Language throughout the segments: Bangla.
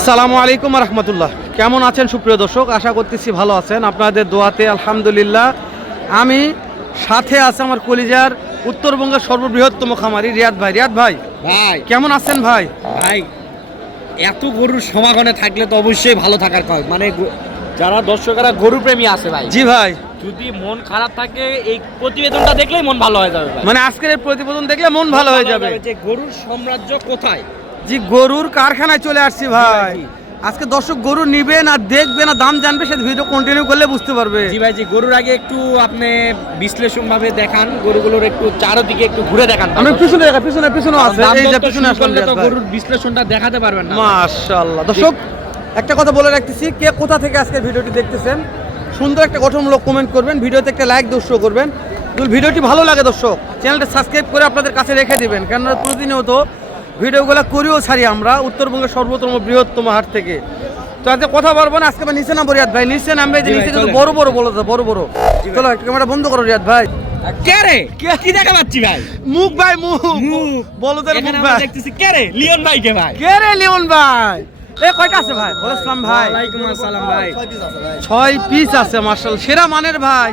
আসসালামু আলাইকুম রহমতুল্লাহ। কেমন আছেন সুপ্রিয় দর্শক? আশা করতেছি ভালো আছেন, আপনাদের দোয়াতে আলহামদুলিল্লাহ। আমি সাথে আছে আমার কলিজার উত্তরবঙ্গের সর্ববৃহত্তম খামারি রিয়াদ ভাই। রিয়াদ ভাই, ভাই কেমন আছেন ভাই? ভাই এত গরুর সমাগমে থাকলে তো অবশ্যই ভালো থাকার কথা, মানে যারা দর্শকরা গরু প্রেমী আছে ভাই, জি ভাই, যদি মন খারাপ থাকে এই প্রতিবেদনটা দেখলেই মন ভালো হয়ে যাবে ভাই। মানে আজকের এই প্রতিবেদন দেখলে মন ভালো হয়ে যাবে যে গরুর সাম্রাজ্য কোথায়। জি, গরুর কারখানায় চলে আসছি ভাই। আজকে দর্শক গরু নিবে না দেখবে না দাম জানবে, সে ভিডিও কন্টিনিউ করলে বুঝতে পারবে। জি ভাই, জি গরুর আগে একটু আপনি বিশ্লেষণ ভাবে দেখান, গরুগুলোর একটু চারদিকে একটু ঘুরে দেখান। আমরা পিছনে দেখা, পিছনে আছে, এই যে পিছনে আসলে তো গরুর বিশ্লেষণটা দেখাতে পারবেন না। মাশাআল্লাহ। দর্শক একটা কথা বলে রাখতেছি, কে কোথা থেকে আজকের ভিডিওটি দেখতেছেন সুন্দর একটা গঠনমূলক কমেন্ট করবেন, ভিডিওতে একটা লাইক দর্শক করবেন। যদি ভিডিওটি ভালো লাগে দর্শক চ্যানেলটা সাবস্ক্রাইব করে আপনাদের কাছে রেখে দিবেন, কেননা প্রতিনিয়ত ভিডিওগুলো করিও ছাড়ি আমরা উত্তরবঙ্গের সর্বোত্তম বৃহত্তম হাট থেকে। তো আজকে কথা বলবো না, আজকে নিচে নামবো রিয়াদ ভাই, নিচে নামবে যে নিচে কিন্তু বড় বড় বলো তো, বড় বড়। চলো একটু ক্যামেরা বন্ধ করো রিয়াদ ভাই। কে রে কি দেখা পাচ্ছি ভাই? মুখ ভাই, মুখ বলো তো মুখ ভাই। দেখতেছি কে রে? লিওন ভাই। কে ভাই? কে রে লিওন ভাই? এ কয়টা আছে ভাই? বলছিলাম ভাই ওয়ালাইকুম আসসালাম ভাই। 6 পিস আছে মাশাআল্লাহ, সেরা মানের ভাই।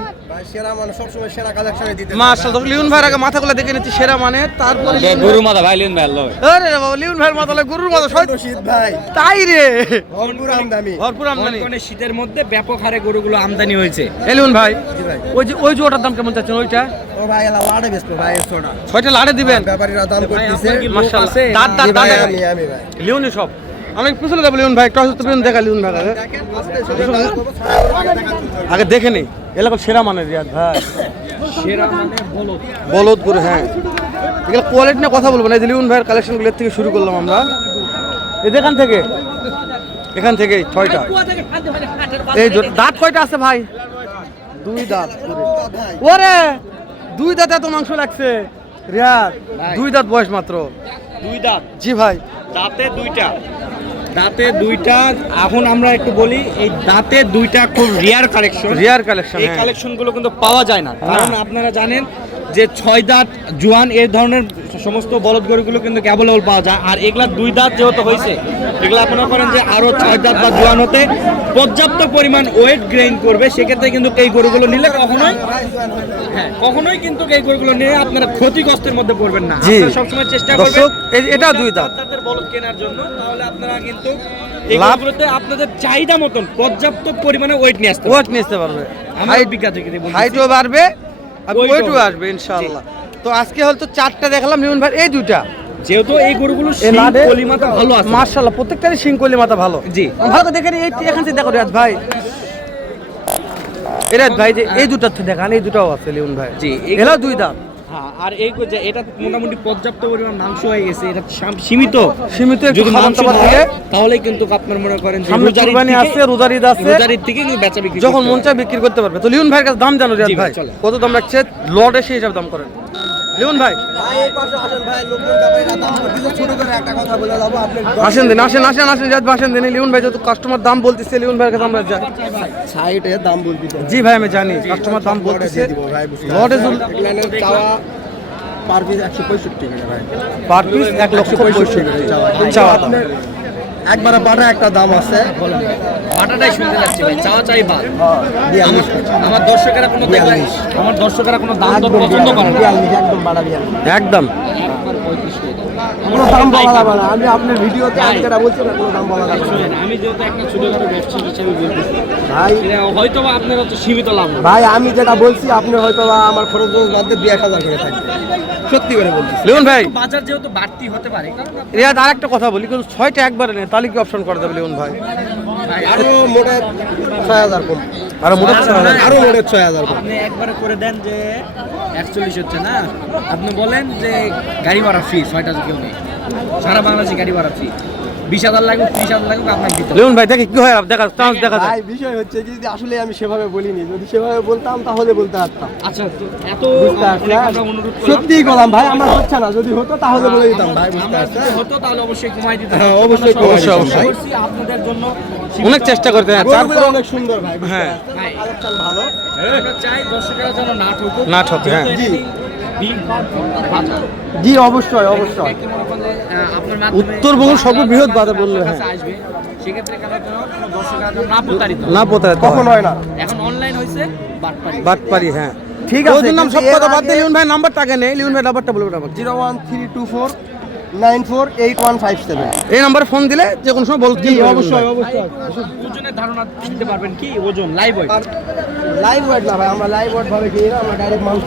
সেরা মানে সবসময় সেরা কালেকশনে দিতে মাশাআল্লাহ। লিওন ভাইয়ের আগে মাথাগুলো দেখে নিচ্ছি সেরা মানের, তারপরে গরু মাথা ভাই লিওন ভাই আল্লাহ। আরে বাবা, লিওন ভাইয়ের মাথা গরুর মাথা শীত ভাই, তাই রে, ভরপুর আমদানি। ভরপুর আমদানি। কোন শীতের মধ্যে ব্যাপক হারে গরুগুলো আমদানি হয়েছে। লিওন ভাই, জি ভাই। ওই যে ওটার দাম কেমন চাচ্ছেন? ওইটা ও ভাই এলা লাড়ে বেচবো ভাই 100টা। 6টা লাড়ে দিবেন? ব্যাপারীরা দাম করতেছে। মাশাআল্লাহ। আছে? দাঁত জি ভাই, দাঁত আমি ভাই। লিওনই সব। আমি পিছনে যাবো লিওন ভাই, টস তো দেখা লিওন ভাই আগে দেখে নেই। এলাকার সেরা মানের রিয়াদ ভাই, সেরা মানে বলদ। বলদ করে। হ্যাঁ, এগুলো কোয়ালিটি নিয়ে কথা বলবো না। এই যে লিওন ভাইয়ের কালেকশনগুলোর থেকে শুরু করলাম আমরা, এই যে এখান থেকে 6টা। এই দাঁত কয়টা আছে ভাই? 2 দাঁত। ওরে 2 দাঁতে এত মাংস লাগছে রিয়াদ? 2 দাঁত বয়স মাত্র। 2 দাঁত? জি ভাই। দাঁতে 2টা। দাঁতে 2টা। এখন আমরা একটু বলি, এই দাঁতে 2টা খুব রিয়ার কালেকশন। রিয়ার কালেকশন। এই কালেকশনগুলো কিন্তু পাওয়া যায় না, কারণ আপনারা জানেন যে 6 দাঁত জোয়ান এই ধরনের সমস্ত বলদ গরুগুলো কিন্তু অ্যাভেলেবল পাওয়া যায়। আর এগুলা 2 দাঁত যেহেতু হয়েছে, এগুলো আপনারা করেন যে আরো 6 দাঁত বা জোয়ান হতে পর্যাপ্ত পরিমাণ ওয়েট গেইন করবে, সেক্ষেত্রে কিন্তু এই গরুগুলো নিলে কখনোই কিন্তু এই গরুগুলো নিয়ে আপনারা ক্ষতিগ্রস্তের মধ্যে পড়বেন না। আপনারা সবসময় চেষ্টা করবেন এটা 2 দাঁত দাঁতের বলদ কেনার জন্য, তাহলে আপনারা কিন্তু এই গরুগুলোতে আপনাদের চাহিদা মতন পর্যাপ্ত পরিমাণে ওয়েট নিয়ে আসতে পারবে। আমার অভিজ্ঞতা থেকে বলছি। হাইটও বাড়বে আর ওয়েটও আসবে ইনশাআল্লাহ। তো আজকে হয়তো 4টা দেখালাম লিওন ভাই, এই 2টা যেহেতু এই গরুগুলো কলি মাথা ভালো আছে মাশাআল্লাহ, প্রত্যেকটারই শিং কলি মাথা ভালো। জি, ভালো করে দেখেন। এই এখান থেকে দেখো রিয়াদ ভাই, রিয়াদ ভাই যে এই 2টার থেকে দেখান, এই 2টাও আছে লিওন ভাই। জি, এগুলো 2 দাঁত। হ্যাঁ, আর এই যে এটা মোটামুটি পর্যাপ্ত পরিমাণ মাংস হয়ে গেছে, এটা সীমিত একটু যদি খাবার মাংস দাবার থাকে দিলে, তাহলে কিন্তু আপনার মনে করেন যে সামনে কুরবানি আছে, রোজার ঈদ আছে, রোজার থেকে কিন্তু বেচা বিক্রি যখন মন চায় বিক্রি করতে পারবে। তো লিওন ভাইয়ের কাছে দাম জানো রিয়াদ ভাই? চলো। কত দাম রাখছে লটে, সেই হিসাবে দাম করেন লিওন ভাই। ভাই এই পাশে আসেন ভাই, লোকজন ব্যাপারীরা দাম কিছু ছোট করে একটা কথা বলে যাবো আপনি। আসেন রিয়াদ ভাই, আসেন দিন। লিওন ভাই যেহেতু কাস্টমার দাম বলতেছে, লিওন ভাইয়ের কাছে আমরা যাই। সাইডে দাম বলতেছে। জি ভাই, আমি জানি কাস্টমার দাম বলতেছে। লটে এগুলানের চাওয়া পার পিস 165 টাকা ভাই। পার পিস 1,65,000 চাওয়া দাম। একবারে বাটা একটা দাম আছে। বাটাটাই শুনতে যাচ্ছি ভাই, চাওয়া চাই বাদ। 42 আমার দর্শকেরা কোনো দেখলে, আমার দর্শকেরা কোনো দাম দর পছন্দ করে না। 42 একদম বাটা 42। একদম কোনো দাম বলা যাবে না। আমি আপনার ভিডিওতে আমি যেটা বলছি না, কোনো দাম বলা যাবে না। শুনেন, আমি যেহেতু একটা ছোটখাটো ব্যবসা হিসেবে বলতেছি, ভাই হয়তো বা আপনার হচ্ছে সীমিত লাভ হবে। ভাই আমি যেটা বলছি আপনি হয়তো বা আমার খরচ বাদ দিয়ে 2-1000 করে থাকবে। সত্যি করে বলছি লিওন ভাই। বাজার যেহেতু বাড়তি হতে পারে, কারণ রিয়াদ আর একটা কথা বলি, কিন্তু 6টা একবারে নেই, তাহলে কি অপশন করে দেবে লিওন ভাই? আরো মোটে 6000 কম, আরো মোটা 6,000। আরো মোটে 6000 কম। আপনি একবারে করে দেন যে 41 হচ্ছে না, আপনি বলেন যে গাড়ি ভাড়া ফ্রি, 6টা কেউ নেই, সারা বাংলাদেশে গাড়ি ভাড়া ফ্রি। 20,000 লাগবে, 30,000 লাগবে, আপনার দিতে হবে। লিওন ভাই দেখি কি হয়, দেখা চান্স দেখা যায়। ভাই বিষয় হচ্ছে কি যে আসলে আমি সেভাবে বলিনি, যদি সেভাবে বলতাম তাহলে বলতে পারতাম। আচ্ছা, তো এত বুঝতে পারছি, অনেক আমরা অনুরোধ করলাম। সত্যিই করলাম ভাই, আমার হচ্ছে না, যদি হতো তাহলে বলে দিতাম ভাই। বুঝতে আমরা পারছি, যদি হতো তাহলে অবশ্যই কমাই দিতাম। হ্যাঁ, অবশ্যই আমরা কমাই দিতাম, চেষ্টা ভাই। করছি আপনাদের জন্য অনেক চেষ্টা করতে হয়, গরুগুলো তারপর অনেক সুন্দর ভাই। হ্যাঁ। হ্যাঁ, কালেকশন ভালো। আমরা চাই দর্শকেরা যেন না ঠকুক, না ঠকে, হ্যাঁ। যেহেতু এটি বিগ বাজার। জি অবশ্যই অবশ্যই। আপনার মাধ্যমে উত্তরবঙ্গের সর্ববৃহৎ বাজার বললে, আপনার হ্যাঁ। কাছে আসবে সেক্ষেত্রে কেনার জন্য কোনো দর্শকের জন্য না প্রতারিত না প্রতারিত কখন হয় না এখন অনলাইন হয়েছে বাটপারি বাটপারি, হ্যাঁ। ঠিক ওই আছে নাম সব কিন্তু কথা এর বাদ দিয়ে আগে- লিওন ভাই নাম্বারটা আগে নেই। লিওন ভাই নাম্বারটা বলবেন আমাকে। 01324948157 এই নাম্বারে ফোন দিলে যে কোনো সময় বলতে অবশ্যই ওজনের ধারণা দিতে পারবেন কি ওজন লাইভ ওয়েট লাইভ ওয়েট না ভাই, আমরা লাইভ ওয়েট ভাবে কিনি না, আমরা ডাইরেক্ট মাংস।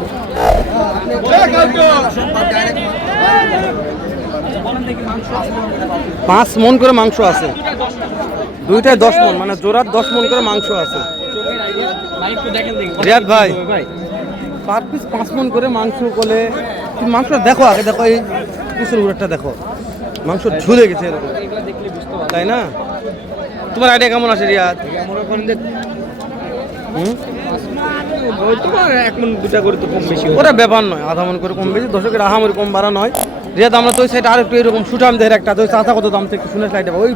বলেন দেখি মাংস 5 মন করে মাংস আছে, দুইটায় 10 মন, মানে জোড়ার 10 মন করে মাংস আছে। ভাই একটু দেখেন দেখি রিয়াদ ভাই। ভাই পার পিস 5 মন করে মাংস করলে তুমি মাংসটা দেখো আগে, দেখো এই পিসের উপরটা দেখো, মাংস ঝুলে গেছে এরকম, এগুলা দেখলে বুঝতে পারবেন তাই না? তোমার আইডিয়া কেমন আছে রিয়াদ? মনে করেন যে হুম? তোমার 1 মণ 2টা করে তো কম বেশি হয়। ওটা ব্যাপার নয়, আধা মন করে কম বেশি, দর্শকের আহামরি কম বাড়া নয়। রিয়াদ আমরা তো ওই সাইডে আর একটু এরকম সুঠাম দেহের একটা, তো ওই চাচা কত দাম থেকে শুনে স্লাইডে ওই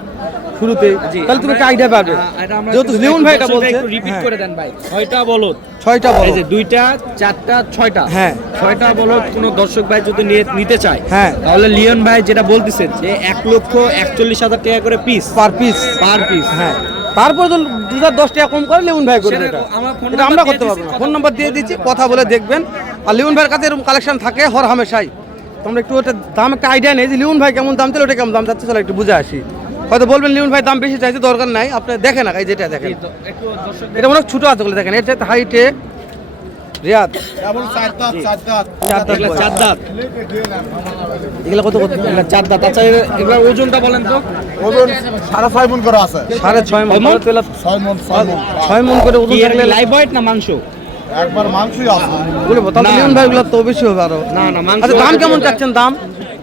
শুরুতে, জি, তাহলে তুমি একটা আমরা- আইডিয়া পাবে। এটা আমরা যেহেতু একটু- লিওন ভাই এটা দর্শক বলছে, একটু রিপিট হ্যাঁ, করে দেন ভাই 6টা বলদ 6টা বলো। এই যে 2টা 4টা 6টা হ্যাঁ। 6টা বলদ কোনো দর্শক ভাই যদি নিতে চায় হ্যাঁ। তাহলে লিওন ভাই যেটা বলতেছে যে 1,41,000 টাকা করে piece per piece, per piece হ্যাঁ। তারপর তো 2-10 টাকা কম করে লিওন ভাই করবে সেটা এটা, আমার ফোন এটা আমরা নাম্বার করতে দিয়ে পারবো না। দিচ্ছি, ফোন নাম্বার দিয়ে দিচ্ছি, কথা বলে দেখবেন। আর লিওন ভাইয়ের কাছে এরকম কালেকশন থাকে হর হামেশাই, তোমরা একটু ওটা দাম একটা আইডিয়া নেই যে লিওন ভাই কেমন দাম চাইলে ওটা কেমন দাম চাচ্ছে, চলো একটু বুঝে আসি। হয়তো বলবেন লিওন ভাই দাম বেশি চাইছে, দরকার নাই, আপনি দেখেন না এই যেটা দেখেন, একটু দর্শক এটা মনে হয় ছোটো আছে বলে দেখেন, এটা হাইটে রিয়াদ চার দাঁত এগুলা বয়স। 4 দাঁত এগুলো কত কত? এগুলা 4 দাঁত আচ্ছা এগুলা ওজনটা বলেন তো ওজন 6.5 মণ করে আছে 6.5 মন, মণ? 6 মণ 6 মণ 6 মন করে ওজন কি এর থাকলে লাইভ ওয়েট না মাংস একবার মাংসই আছে বলবো, তাহলে না, লিওন ভাই গুলো তো বেশি হবে আরো। না না মাংস আচ্ছা দাম কেমন চাচ্ছেন? দাম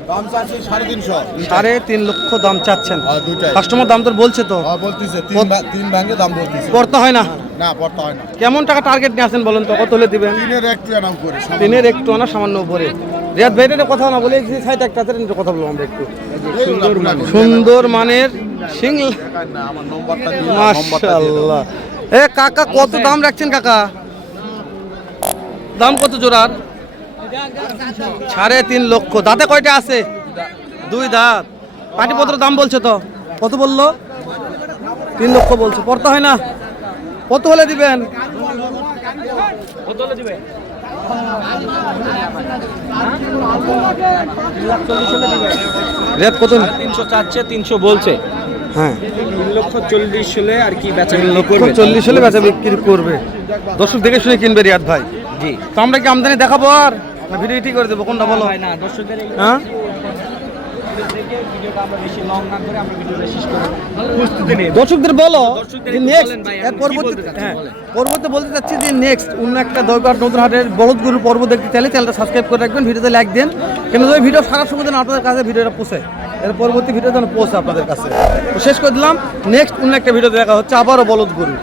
দাম চাচ্ছি 3.5 3.5 লক্ষ দাম চাচ্ছেন, হ্যাঁ দুইটাই কাস্টমার দাম তো বলছে তো, বলতিছে তিন ভাঙে দাম বলতিছে করতে হয় না। না পড়তে হয় না কেমন টাকা টার্গেট নিয়ে আসেন বলেন তো, কত হলে দিবেন? তিনের একটু নাম করে তিনের একটু না সামান্য উপরে। রিয়াদ ভাই এটা কথা না বলে সাইড একটা আছে, এটা কথা বলবো আমরা একটু। সুন্দর মানের সিং, আমার নম্বরটা দিয়ে মাশাআল্লাহ। এ কাকা কত দাম রাখছেন কাকা? দাম কত জোড়ার? 3.5 লক্ষ। দাঁতে কয়টা আছে? 2 দাঁত। পাটিপত্র দাম বলছে তো, কত বললো? 3 লক্ষ বলছে, পড়তে হয় না। কত হলে দিবেন? কত হলে দিবে রেট কত? 300 চাচ্ছে 300 বলছে হ্যাঁ 3,40,000 হলে আর কি বেচা 3 বিক্রি লক্ষ করবে 40 হলে বেচা বিক্রি করবে। দর্শক দেখে শুনে কিনবে রিয়াদ ভাই। জি তো আমরা কি আমদানি দেখাবো আর না ভিডিও ঠিক করে দেবো, কোনটা বলো? ভাই না দর্শকদের হ্যাঁ দেখে ভিডিওটা আমরা বেশি লং না করে আমরা ভিডিওটা শেষ করব প্রস্তুতি নিয়ে দর্শকদের বলো দর্শকদের যে একটু নেক্সট বলেন ভাই, এর এখন কি পরবর্তী, বলতে চাচ্ছেন হ্যাঁ বলেন। পরবর্তী বলতে চাচ্ছি যে নেক্সট অন্য একটা দরকার নতুন হাটের বলদ গরুর পর্ব দেখতে চাইলে চ্যানেলটা সাবস্ক্রাইব করে রাখবেন, ভিডিওতে লাইক দেন, কিন্তু ওই ভিডিও সারা সময় যেন আপনাদের কাছে ভিডিওটা পৌঁছে, এর পরবর্তী ভিডিও যেন পৌঁছে আপনাদের কাছে। তো শেষ করে দিলাম, নেক্সট অন্য একটা ভিডিও দেখা হচ্ছে আবারও বলদ গরু।